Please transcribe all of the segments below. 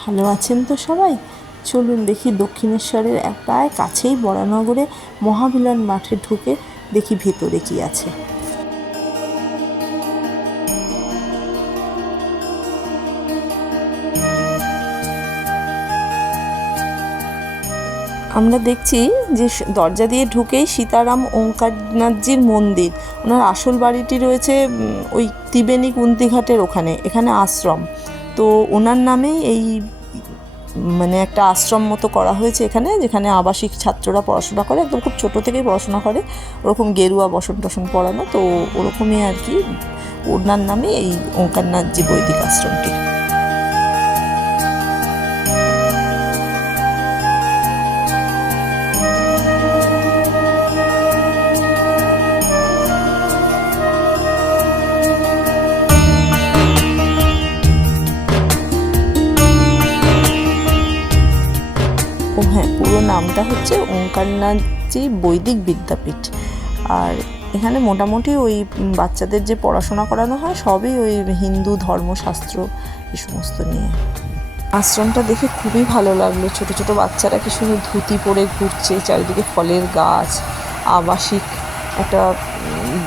ভালো আছেন তো সবাই? চলুন দেখি দক্ষিণেশ্বরের প্রায় কাছেই বরানগরে মহামিলন মাঠে ঢুকে দেখি ভেতরে কি আছে। আমরা দেখছি যে দরজা দিয়ে ঢুকেই সীতারাম ওঙ্কারনাথজির মন্দির। ওনার আসল বাড়িটি রয়েছে ওই ত্রিবেণী কুন্তিঘাটের ওখানে, এখানে আশ্রম। তো ওনার নামেই এই মানে একটা আশ্রম মতো করা হয়েছে এখানে, যেখানে আবাসিক ছাত্ররা পড়াশোনা করে, একদম খুব ছোটো থেকেই পড়াশোনা করে, ওরকম গেরুয়া বসন টসন পড়ানো। তো ওরকমই আর কি, ওনার নামে এই ওঙ্কারনাথজি বৈদিক আশ্রমটি। ও হ্যাঁ, পুরো নামটা হচ্ছে ওঙ্কারনাথজি বৈদিক বিদ্যাপীঠ। আর এখানে মোটামুটি ওই বাচ্চাদের যে পড়াশোনা করানো হয় সবই ওই হিন্দু ধর্মশাস্ত্র এই সমস্ত নিয়ে। আশ্রমটা দেখে খুবই ভালো লাগলো। ছোট ছোট বাচ্চারা কি সুন্দর ধুতি পরে ঘুরছে, চারিদিকে ফলের গাছ, আবাসিক একটা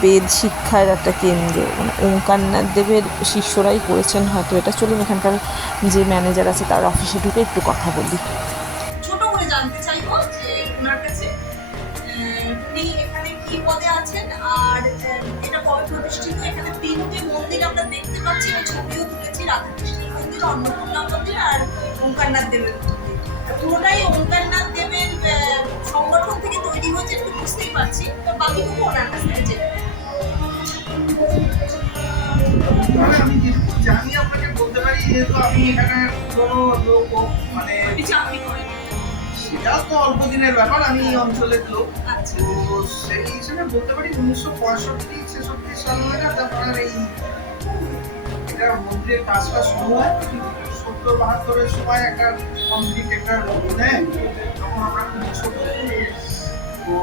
বেদ শিক্ষার একটা কেন্দ্র। মানে ওঙ্কারনাথ দেবের শিষ্যরাই করেছেন হয়তো এটা। চলুন এখানকার যে ম্যানেজার আছে তার অফিসে ঢুকে একটু কথা বলি। জানতে চাইবো যে ওনার কাছে উনি এখানে কি পদে আছেন, আর এটা কবে প্রতিষ্ঠিত। এখানে তিনটে মন্দির আমরা দেখতে পাচ্ছি, আমি ছবিও তুলেছি, রাধাকৃষ্ণের মন্দির, অন্নপূর্ণা মন্দির আর ওঙ্কারনাথ দেবের মন্দির। পুরোটাই ওঙ্কারনাথ দেবের সংগঠন থেকে তৈরি হয়েছে, একটু বুঝতেই পারছি। তো বাকিটুকু ওনার কাছ থেকে জেনে আমি যেটুকু জানি আপনাকে বলতে পারি, যেহেতু আমি এখানে কোনো লোক মানে চাকরি করেন, সেটা তো অল্প দিনের ব্যাপার, আমি এই অঞ্চলের লোক। তো সেই হিসেবে বলতে পারি 1965-66 সাল নাগাদ আপনার এই এটা মন্দিরের কাজটা শুরু হয়। 70-72-এর সময় একটা কমপ্লিট একটা নেয়, তখন আমরা খুব ছোট। তো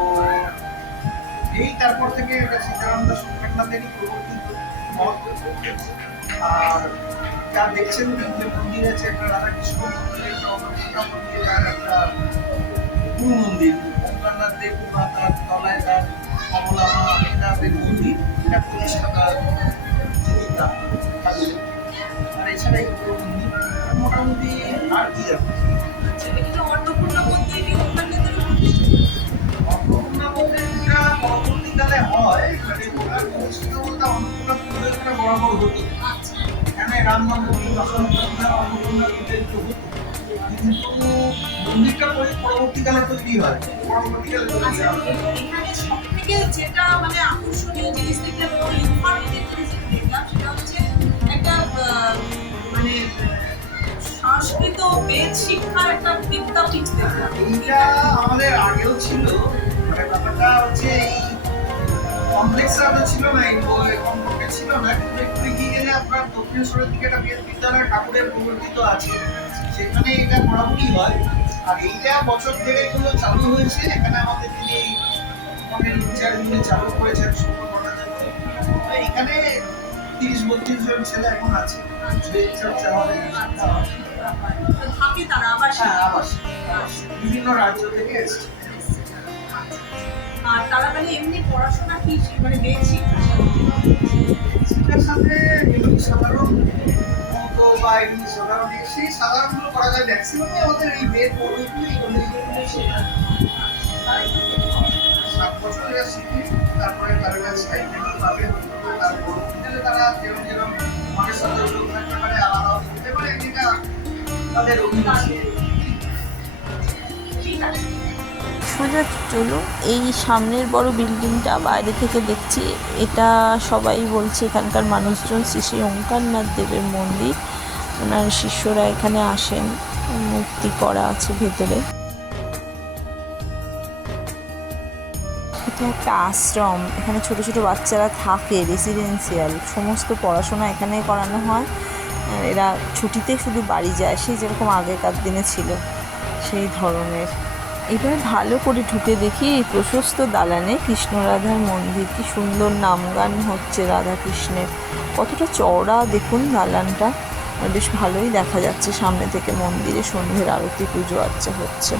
এই তারপর থেকে এটা সীতারাম দাস ওঙ্কারনাথেরই প্রবর্তিত মত। আর যা দেখছেন তিনটে মন্দির আছে, একটা রাধাকৃষ্ণ মন্দির, একটা অন্নপূর্ণা মন্দির, আর একটা গুরু মন্দির। ওঙ্কারনাথ দেব তার তলায় তার কমলা মা, এটা দেব মন্দির, এটা প্রতিষ্ঠাতা জীবিকা। আর এছাড়া এই গুরু মন্দির মোটামুটি আর কি আছে। অন্নপূর্ণা মন্দির কি অন্নপূর্ণা মন্দিরটা পরবর্তীকালে হয়, মানে ওনার প্রতিষ্ঠিত বলতে অন্নপূর্ণা পুজোটা বরাবর হতো। এখানে রামনাম অন্নপূর্ণা পুজো হতো, কিন্তু মন্দিরটা পরবর্তীকালে তৈরি হয়। এখানে সব থেকে যেটা মানে আকর্ষণীয় জিনিস দেখলাম, ইনফরমেটিভ জিনিস দেখলাম, সেটা হচ্ছে একটা মানে সংস্কৃত বেদ শিক্ষার একটা বিদ্যাপীঠ দেখলাম। এইটা আমাদের আগেও ছিল, মানে ব্যাপারটা হচ্ছে এই কমপ্লেক্সটা ছিল না, এই কমপ্লেক্স ছিল না, কিন্তু একটু এগিয়ে গেলে আপনার দক্ষিণেশ্বরের দিকে একটা বেদ বিদ্যালয় ঠাকুরের প্রবর্তিত আছে, সেখানে এটা পড়াপড়ি হয়। আর এইটা বছর দেড়েক হলো চালু হয়েছে। এখানে আমাদের যিনি ইনচার্জ চালু করেছেন সুব্রত ভট্টাচার্য, এখানে 30-32 জন ছেলে এখন আছে। বিভিন্ন রাজ্য থেকে এসেছে। আর তারা মানে এমনি পড়াশোনা কি মানে বেদ শিক্ষার সাথে এমনি সাধারণ মতো বা এমনি সাধারণ সেই সাধারণগুলো করা যায়। ম্যাক্সিমামই আমাদের এই বেদ পড়াগুলো 7 বছর এরা শিখে, তারপরে তারা স্টাইপেন্ড পাবে। তার পরবর্তীকালে তারা যেরকম যেরকম আমাদের সাথে যোগ থাকতে পারে, আলাদা হতে পারে, এটা তাদের অভিজ্ঞতা। সোজা চলুন, এই সামনের বড় বিল্ডিংটা বাইরে থেকে দেখছি, এটা সবাই বলছে এখানকার মানুষজন শ্রী শ্রী ওঙ্কারনাথ দেবের মন্দির। ওনার শিষ্যরা এখানে আসেন, মূর্তি করা আছে ভেতরে। এটা একটা আশ্রম, এখানে ছোট ছোট বাচ্চারা থাকে, রেসিডেন্সিয়াল, সমস্ত পড়াশোনা এখানেই করানো হয়। এরা ছুটিতে শুধু বাড়ি যায়, সেই যেরকম আগেকার দিনে ছিল সেই ধরনের। এবার ভালো করে ঢুকে দেখি এই প্রশস্ত দালানে কৃষ্ণ রাধার মন্দির। কি সুন্দর নাম গান হচ্ছে রাধা কৃষ্ণের, কতটা চওড়া দেখুন দালানটা। আর বেশ ভালোই দেখা যাচ্ছে সামনে থেকে মন্দিরে সন্ধ্যের আরতি পুজো আচ্ছা হচ্ছে।